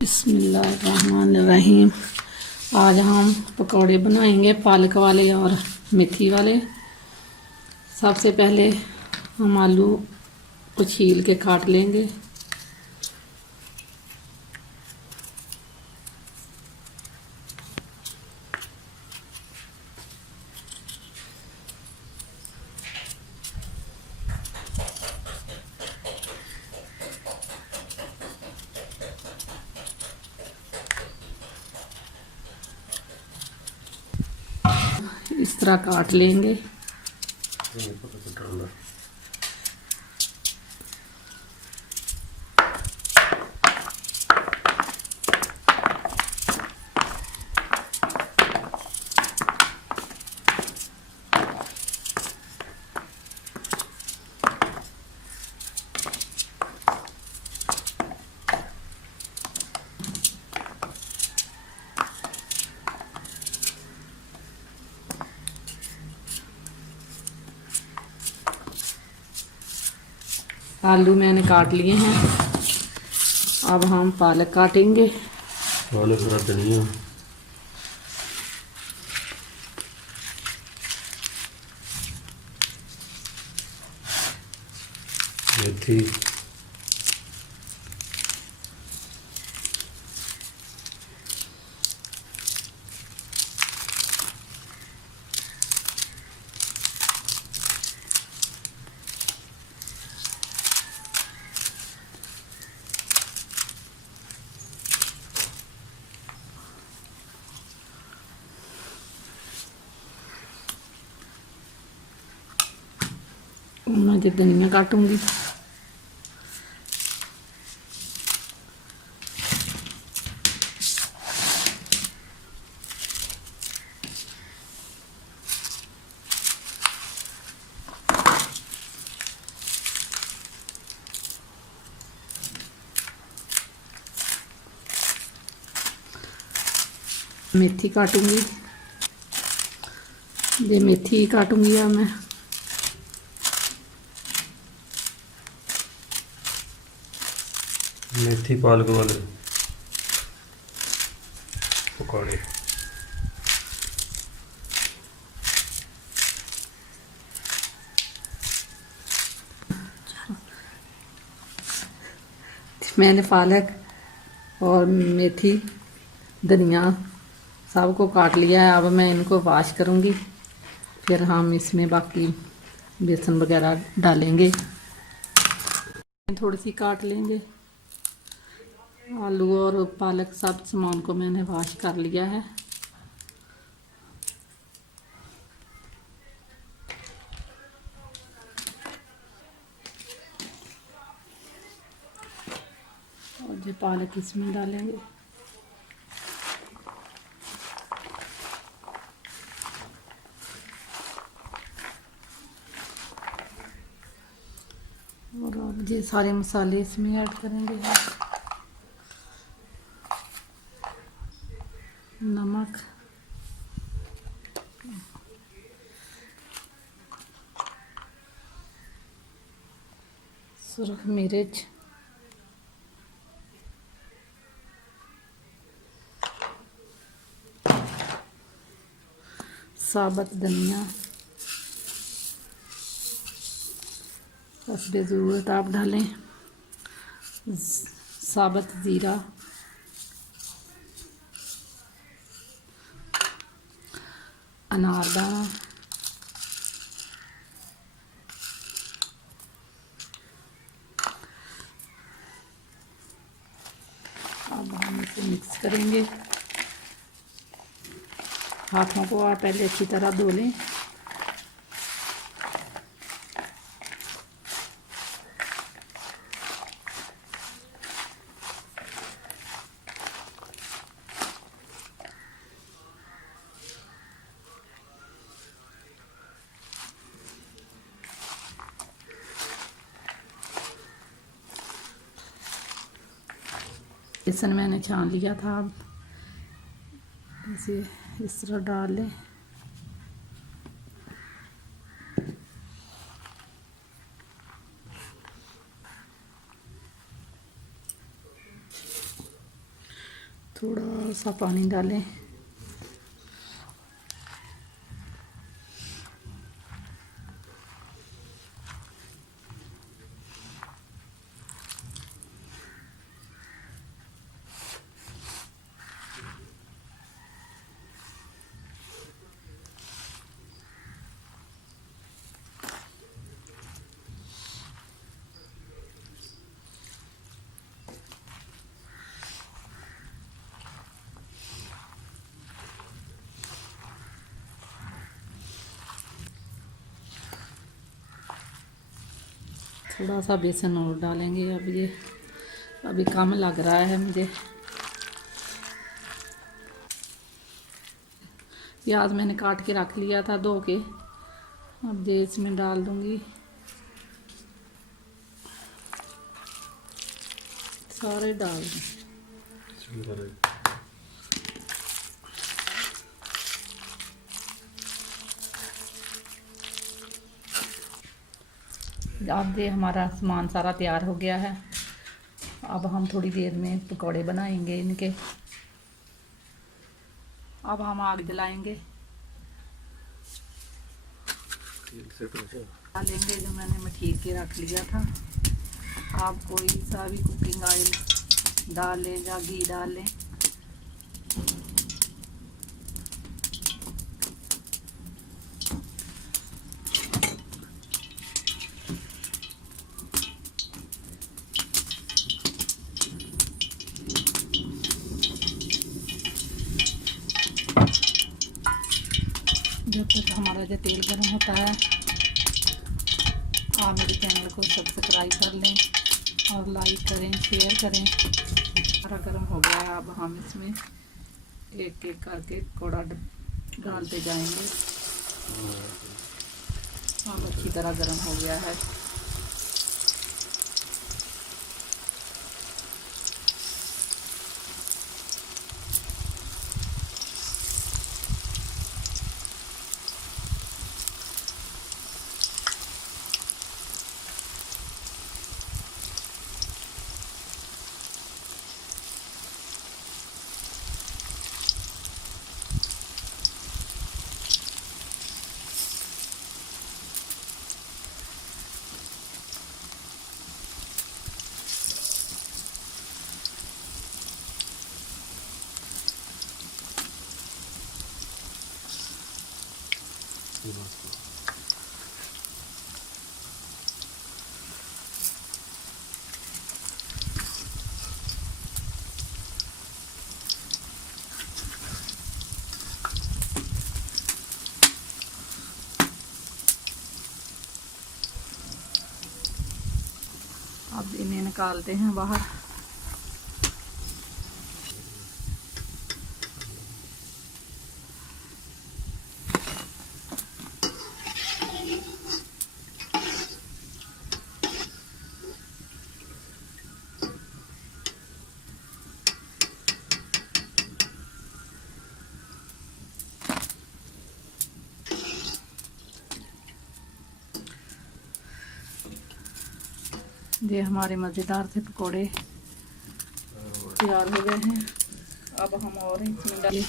बिस्मिल्लाहिर्रहमानिर्रहीम। आज हम पकौड़े बनाएंगे, पालक वाले और मेथी वाले। सबसे पहले हम आलू को छील के काट लेंगे। इस तरह काट लेंगे। आलू मैंने काट लिए हैं। अब हम पालक काटेंगे। पालक और धनिया, मेथी, मैं जो धनिया काटूंगी। मेथी काटूंगी। ये मेथी काटूंगी अब मैं। मेथी पालक वाले पकौड़े। मैंने पालक और मेथी धनिया सबको काट लिया है। अब मैं इनको वॉश करूंगी, फिर हम इसमें बाकी बेसन वगैरह डालेंगे। थोड़ी सी काट लेंगे। आलू और पालक सब सामान को मैंने वॉश कर लिया है। और ये पालक इसमें डालेंगे। और अब ये सारे मसाले इसमें ऐड करेंगे। नमक, सुरख मिर्च, साबुत धनिया, हस्बे ज़रूरत आप डालें। साबुत ज़ीरा, अनारदाना, अब हम इसे मिक्स करेंगे। हाथों को आप पहले अच्छी तरह धो लें। बेसन मैंने छान लिया था। अब इसे इस तरह डाल लें। थोड़ा सा पानी डालें। थोड़ा सा बेसन और डालेंगे। अब ये अभी कम लग रहा है मुझे। प्याज मैंने काट के रख लिया था धो के। अब ये इसमें डाल दूंगी, सारे डाल दूँ। अब ये हमारा सामान सारा तैयार हो गया है। अब हम थोड़ी देर में पकौड़े बनाएंगे इनके। अब हम आग जलाएंगे, डालेंगे जो मैंने मठीर के रख लिया था। आप कोई सा भी कुकिंग ऑयल डाल लें या घी डाल लें। जब तक हमारा जो तेल गर्म होता है, आप मेरे चैनल को सब्सक्राइब कर लें और लाइक करें, शेयर करें। हमारा गर्म हो गया है। अब हम इसमें एक एक करके पकौड़ा डालते जाएंगे। अब अच्छी तरह गर्म हो गया है। अब इन्हें निकालते हैं बाहर। ये हमारे मज़ेदार से पकोड़े तैयार हो गए हैं। अब हम और इसमें डालें